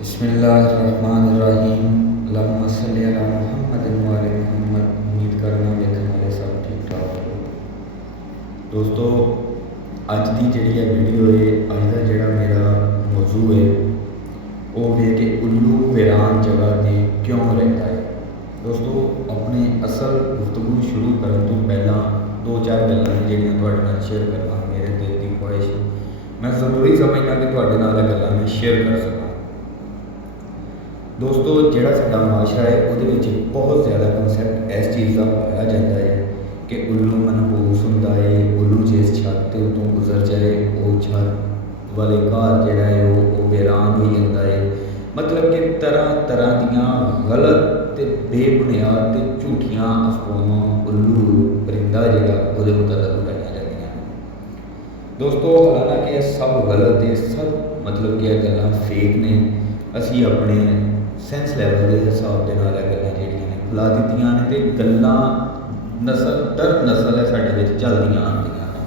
बिस्मिल्लाहिर्रहमानिर्रहीम। अल्लाहुम्मा सल्लि अला मुहम्मदिन व आले मुहम्मद। उम्मीद करना देखने वाले सब ठीक ठाक हो। दोस्तों, अज की जी वीडियो है, अज का जोड़ा मेरा मौजू है वो है कि उल्लू वीरान जगह पर क्यों रहता है। दोस्तों, अपने असल गुफ्तगू शुरू करने तो पहला दो चार गल्लां जिहड़ियां तुहाडे नाल शेयर करना मेरे दिल की ख्वाहिश है। मैं जरूरी समझना कि तुहाडे नाल गल्लां मैं शेयर कर सकां। दोस्तों, जोड़ा साडा माशरा है वो बहुत ज़्यादा कंसैप्ट इस चीज़ का पाया जाता है कि उल्लू मनहूस होंदा है, उल्लू जिस छत के उत्तों गुजर जाए वो छत वाले घर जोड़ा है वो वीरान हो जाता है। मतलब कि तरह तरह दियाँ गलत ते बेबुनियाद ते झूठियां अफवाहां उल्लू परिंदा जोड़ा वो मुतलक उठाई जाती हैं। दोस्तों, हालांकि यह सब गलत है, सब मतलब कि यह गल्लां फेक ने। असी अपने सेंस लैवल के हिसाब के नाल गल्लां जिहड़ियां ने फैला दित्तियां ने ते गल्लां नस्ल दर नस्ल है साडे विच चलदियां आंदियां ने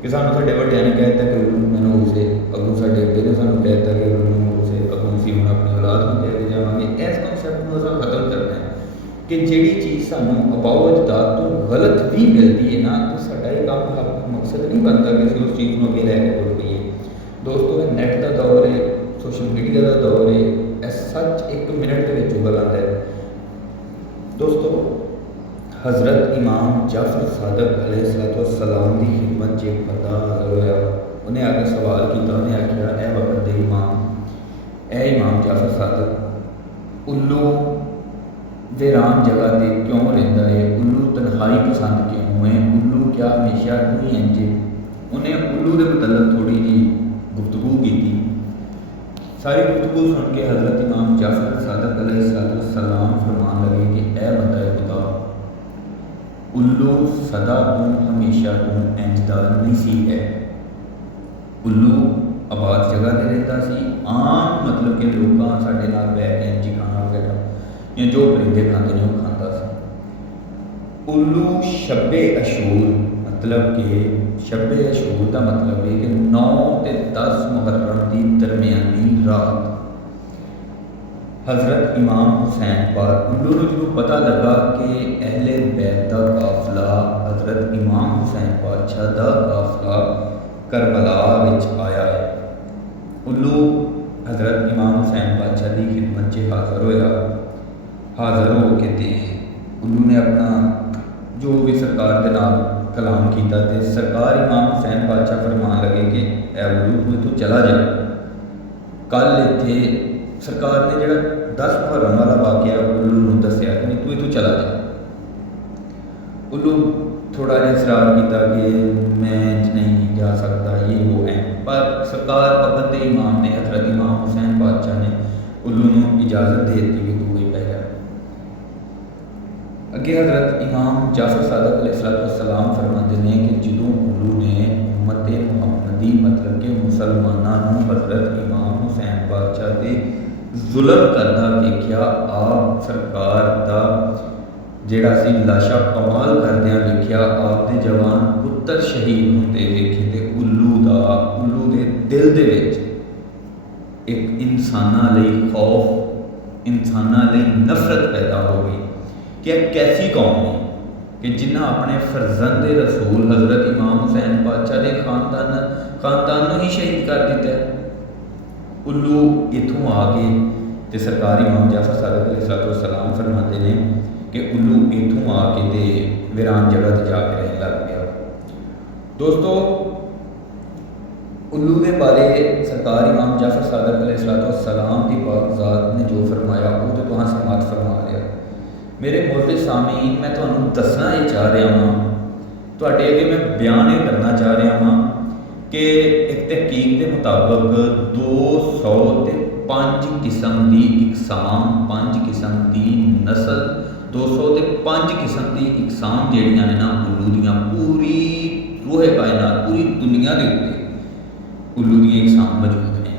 कि सानूं साडे वड्डियां ने कह दित्ता कि उल्लू मनहूस है, अगों साडे अग्गे ने सानूं कह दित्ता कि उल्लू मनहूस है, अगों असीं हुण अपनी औलाद नूं कह के जावांगे। इस कंसैप्ट नूं असां खत्म करना है कि जिहड़ी चीज़ सानूं अबाऊ अजदाद तो गलत भी मिलती है ना, तो साडा ये काम मकसद नहीं बनता कि असीं उस चीज़ नूं अगे लैके तुर पईए। दोस्तों, नैट का दौर है, सोशल मीडिया का दौर है, सच एक मिनट के उगल आता है। दोस्तों, हज़रत इमाम जाफर सादक अलैहिस्सलाम की खिदमत च बंदा हाज़र होया। उन्हें आके सवाल किया, उन्हें आख्या ए वक्त दे इमाम जाफर सादक, उल्लू वीरान जगह पर क्यों रहिंदा है, उल्लू तन्हाई पसंद क्यों है, उल्लू क्या हमेशा ही इंज। उन्हें उल्लू के मतलब थोड़ी जी गुफ्तगू की। सारी गुफ्तगू सुन के हज़रत इमाम जाफर सादक अलैहिस्सलाम फरमान लगे कि ए बंदा खुदा, उल्लू सदा तू हमेशा तू इंजदा नहीं सी है। उल्लू आबाद जगह पर रहता सी, आम मतलब कि लोग साढ़े नाल बह के इंज खाना वगैरह या जो परिंदे खाते हैं वो खाता सी। उल्लू शब्बे अशूर मतलब कि शब्बे अशूर का मतलब है कि 9 ते 10 मुहर्रम की दरमियानी रात हज़रत इमाम हुसैन पाक उल्लू को जो पता लगा कि अहले बैत का काफिला हज़रत इमाम हुसैन पातशाह का काफिला करबला विच आया है। उल्लू हज़रत इमाम हुसैन पातशाह की खिदमत से हाज़र होया। हाज़र हो के ते उल्लू ने अपना जो भी सरकार के नाम कलाम किया तो सरकार इमाम हुसैन पातशाह फरमान लगे कि ए उल्लू तू इतों चला जा। कल इत्थे सरकार ने जो 10 मुहर्रम वाला वाकया उल्लू नूं दस्सिया कि तू इतों चला जा। उल्लू थोड़ा जिहा इसरार किया कि मैं नहीं जा सकता, ये वो है, पर सरकार वक्त इमाम ने हज़रत इमाम हुसैन पातशाह ने उल्लू नूं इजाज़त दे दी कि तू ही पै जा। अगे हज़रत इमाम जाफर सादक अलैहिस्सलाम फरमाते हैं कि जो उल्लू ने उम्मत मुहम्मदी मतलब कि मुसलमानों हज़रत इमाम हुसैन पातशाह के जुल्म करता देखा, आप सरकार का जोड़ा सी लाशा कमाल करदियां देखा, आपके जवान पुत्र शहीद होंदे देखे तो उल्लू के दिल दे विच एक इंसाना लई खौफ, इंसाना लई नफरत पैदा हो गई कि यह कैसी कौम है कि जिन्हें अपने फरजंद रसूल हज़रत इमाम हुसैन पातशाह के खानदान ही शहीद कर दिता है। उल्लू इतों आ गए तो सरकार इमाम जाफर सादक अलैहिस्सलाम फरमाते हैं कि उल्लू इतों आके तो वीरान जगह पर जाके रहने लग गया। दोस्तों, उल्लू के बारे सरकार इमाम जाफर सादक अलैहिस्सलाम की पाक ज़ात ने जो फरमाया वो तो तुहां समात फरमा लिया। मेरे मोअज़्ज़िज़ सामीन, मैं तुहानूं दसना ये चाह रहा हाँ, तुहाडे अगे मैं बयान ये करना चाह रहा हाँ कि एक तहकीक के मुताबिक 205 किस्म की इकसाम, 5 किस्म की नस्ल, 205 किस्म की इकसाम जिहड़ियां ने ना उल्लू दियां पूरी रूहे कायनात पूरी दुनिया के उत्ते उल्लू दी इकसाम मौजूद ने।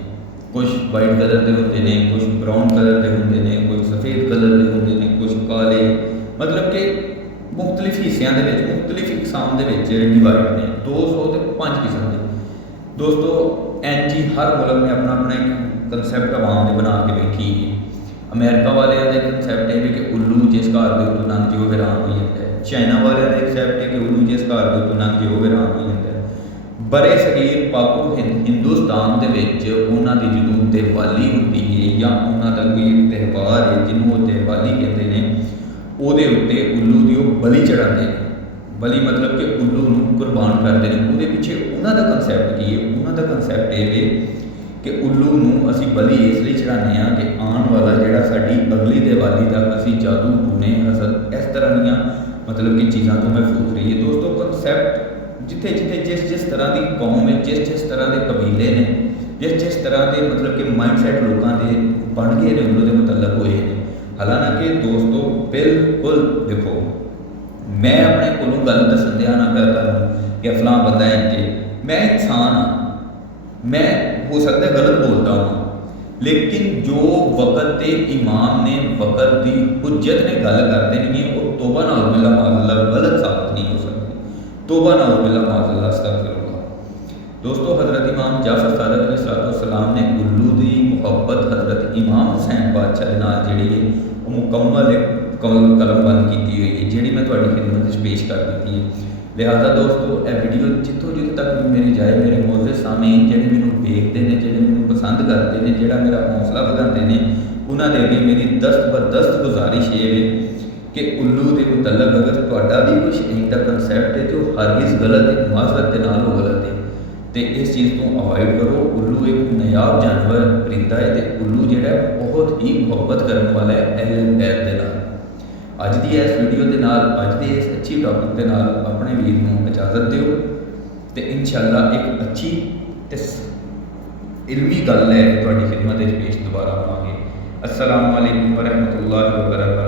कुछ वाइट कलर के होंगे ने, कुछ ब्राउन कलर के होंगे ने, कुछ सफ़ेद कलर के होंगे ने, कुछ काले, मतलब कि मुख्तलिफ हिस्सों के मुख्तलिफ इकसाम के डिवाइड ने। 205 किस्म के। दोस्तों, ਇੰਝ ਹੀ ਹਰ ਮੁਲਕ ਨੇ ਆਪਣਾ ਆਪਣਾ ਇੱਕ ਕੰਸੈਪਟ ਆਵਾਮ ਨੇ ਬਣਾ ਕੇ ਵੇਖੀ ਹੈ। ਅਮਰੀਕਾ ਵਾਲਿਆਂ ਦਾ ਕੰਸੈਪਟ ਇਹ ਹੈ ਕਿ ਉੱਲੂ ਜਿਸ ਘਰ ਦੇ ਉੱਤੋਂ ਲੰਘ ਜੇ ਉਹ ਹੈਰਾਨ ਹੋ ਜਾਂਦਾ ਹੈ। ਚਾਈਨਾ ਵਾਲਿਆਂ ਦਾ ਕੰਸੈਪਟ ਹੈ ਕਿ ਉੱਲੂ ਜਿਸ ਘਰ ਦੇ ਉੱਤੋਂ ਲੰਘ ਜੇ ਉਹ ਹੈਰਾਨ ਹੋ ਜਾਂਦਾ ਹੈ। ਬੜੇ ਸਗੀਰ ਪਾਕੋ ਹਿੰਦੁਸਤਾਨ ਦੇ ਵਿੱਚ ਉਹਨਾਂ ਦੀ ਜਦੋਂ ਦੀਵਾਲੀ ਹੁੰਦੀ ਹੈ ਜਾਂ ਉਹਨਾਂ ਦਾ ਕੋਈ ਇੱਕ ਤਿਉਹਾਰ ਹੈ ਜਿਹਨੂੰ ਉਹ ਦੀਵਾਲੀ ਕਹਿੰਦੇ ਨੇ, ਉਹਦੇ ਉੱਤੇ ਉੱਲੂ ਦੀ ਉਹ ਬਲੀ ਚੜਾਉਂਦੇ ਨੇ। ਬਲੀ ਮਤਲਬ ਕਿ ਉੱਲੂ ਨੂੰ ਕੁਰਬਾਨ ਕਰਦੇ ਨੇ। ਉਹਦੇ ਪਿੱਛੇ ਉਹਨਾਂ ਦਾ ਕੰਸੈਪਟ ਕੀ ਹੈ? ਉਹਨਾਂ ਦਾ ਕੰਸੈਪਟ ਇਹ ਹੈ ਕਿ ਉੱਲੂ ਨੂੰ ਅਸੀਂ ਬਲੀ ਇਸ ਲਈ ਚੜਾਉਂਦੇ ਹਾਂ ਕਿ ਆਉਣ ਵਾਲਾ ਜਿਹੜਾ ਸਾਡੀ ਅਗਲੀ ਦੀਵਾਲੀ ਤੱਕ ਅਸੀਂ ਜਾਦੂ ਟੂਣੇ ਹਸਦ ਇਸ ਤਰ੍ਹਾਂ ਦੀਆਂ ਮਤਲਬ ਕਿ ਚੀਜ਼ਾਂ ਤੋਂ ਮਹਿਫੂਜ਼ ਰਹੀਏ। ਦੋਸਤੋ ਕੰਸੈਪਟ ਜਿੱਥੇ ਜਿੱਥੇ ਜਿਸ ਤਰ੍ਹਾਂ ਦੀ ਕੌਮ ਹੈ, ਜਿਸ ਤਰ੍ਹਾਂ ਦੇ ਕਬੀਲੇ ਨੇ, ਜਿਸ ਤਰ੍ਹਾਂ ਦੇ ਮਤਲਬ ਕਿ ਮਾਈਂਡਸੈਟ ਲੋਕਾਂ ਦੇ ਬਣ ਗਏ ਨੇ ਉੱਲੂ ਦੇ ਮੁਤੱਲਕ ਹੋਏ ਨੇ। ਹਾਲਾਂਕਿ ਦੋਸਤੋ ਬਿਲਕੁਲ ਦੇਖੋ, ਮੈਂ ਆਪਣੇ ਕੋਲੋਂ ਗੱਲ ਦੱਸਣ ਦਿਆ ਨਾ ਕਰਦਾ ਤੁਹਾਨੂੰ ਕਿ ਫਲਾਂ ਬੰਦਾ ਹੈ ਕਿ ਮੈਂ ਇਨਸਾਨ ਹਾਂ, ਮੈਂ ਹੋ ਸਕਦਾ ਗਲਤ ਬੋਲਦਾ ਹਾਂ, ਲੇਕਿਨ ਜੋ ਵਕਤ ਤੇ ਇਮਾਮ ਨੇ ਵਕਤ ਦੀ ਹੁਜਤ ਨੇ ਗੱਲ ਕਰਦੇ ਨਹੀਂ ਉਹ ਤੋਬਾ ਨਾਲ ਬਿਲਾ ਮਾਜ਼ੱਲਾ ਗਲਤ ਸਾਬਤ ਨਹੀਂ ਹੋ ਸਕਦੀ। ਤੋਬਾ ਨਾਲ ਬਿਲਾ ਮਾਜ਼ੱਲਾ ਅਸਤਗਫਿरुल्लाह। ਦੋਸਤੋ ਹਜ਼ਰਤ ਇਮਾਮ ਜਾਫਰ ਸਾਦਕ अलैहिस्सलाम ने ਉੱਲੂ ਦੀ ਮੁਹੱਬਤ ਹਜ਼ਰਤ ਇਮਾਮ ਹੁਸੈਨ ਬਾਦਸ਼ਾਹ ਦੇ ਨਾਲ ਜਿਹੜੀ ਹੈ ਉਹ ਮੁਕੰਮਲ ਕਲਮਬੰਦ ਕੀਤੀ ਹੋਈ ਹੈ, ਜਿਹੜੀ ਮੈਂ ਤੁਹਾਡੀ ਖਿਦਮਤ ਵਿੱਚ ਪੇਸ਼ ਕਰ ਦਿੱਤੀ ਹੈ। ਲਿਹਾਜ਼ਾ ਦੋਸਤੋ ਇਹ ਵੀਡੀਓ ਜਿੱਥੋਂ ਤੱਕ ਵੀ ਮੇਰੀ ਜਾਏ, ਮੇਰੇ ਮੌਜੂਦ ਸਾਮਈਨ ਜਿਹੜੇ ਮੈਨੂੰ ਵੇਖਦੇ ਨੇ, ਜਿਹੜੇ ਮੈਨੂੰ ਪਸੰਦ ਕਰਦੇ ਨੇ, ਜਿਹੜਾ ਮੇਰਾ ਹੌਸਲਾ ਵਧਾਉਂਦੇ ਨੇ, ਉਹਨਾਂ ਦੇ ਅੱਗੇ ਮੇਰੀ ਦਸਤ ਗੁਜ਼ਾਰਿਸ਼ ਇਹ ਹੈ ਕਿ ਉੱਲੂ ਦੇ ਮੁਤੱਲਕ ਅਗਰ ਤੁਹਾਡਾ ਵੀ ਕੁਛ ਇੰਦਾ ਕੰਸੈਪਟ ਹੈ ਤਾਂ ਉਹ ਹਰਗਿਜ਼ ਗਲਤ ਹੈ, ਮਾਜ਼ਰਤ ਦੇ ਨਾਲ ਉਹ ਗਲਤ ਹੈ ਤੇ ਇਸ ਚੀਜ਼ ਤੋਂ ਅਵੋਇਡ ਕਰੋ। ਉੱਲੂ ਇੱਕ ਨਾਯਾਬ ਜਾਨਵਰ ਪਰਿੰਦਾ ਹੈ ਤੇ ਉੱਲੂ ਜਿਹੜਾ ਬਹੁਤ ਹੀ ਮੁਹੱਬਤ ਕਰਨ ਵਾਲਾ ਹੈ ਅਹਿਲ ਬੈਤ ਦੇ ਨਾਲ। ਅੱਜ ਦੀ ਇਸ ਵੀਡੀਓ ਦੇ ਨਾਲ, ਅੱਜ ਦੇ ਇਸ ਅੱਛੀ ਟੌਪਿਕ ਦੇ ਨਾਲ ਆਪਣੇ ਵੀਰ ਨੂੰ ਇਜਾਜ਼ਤ ਦਿਓ ਤੇ ਇਨਸ਼ਾਅੱਲਾ ਇੱਕ ਅੱਛੀ ਤੇ ਇਲਮੀ ਗੱਲ ਲੈ ਕੇ ਤੁਹਾਡੀ ਖਿਦਮਤ ਵਿੱਚ ਪੇਸ਼ ਦੁਬਾਰਾ ਆਵਾਂਗੇ। अस्सलामु अलैकुम व रहमतुल्लाहि व बरकातहू।